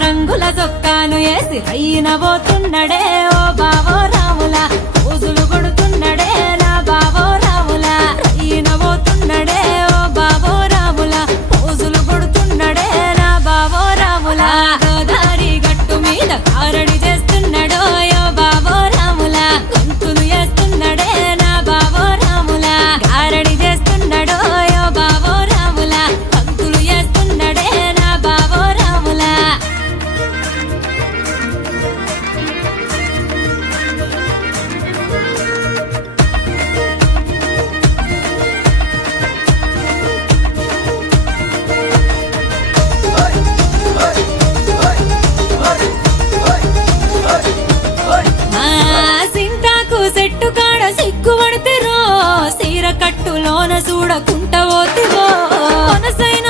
రంగుల చొక్కాను వేసి రైన పోతున్నడే ఓ బావో రాములా పూజలు కొడుతున్నడే నా బావో రాములా రైన పోతున్నడే ఓ బావో రాములా పూజలు కొడుతున్నడే నా బావో రాములా గోదారి గట్టు మీద కారడి చేస్తున్నాడో యో బావో రాములా గొంతులు వేస్తున్నాడే నా బావో రాములా కారడి చేస్తున్నాడో యో బావో రాములా గొంతులు వేస్తున్నాడే నా బావో రాములా సింతాకు చెట్టు కాడ సిగ్గు పడితేరో సీర కట్టులోన చూడకుంట పోతివో మనసైన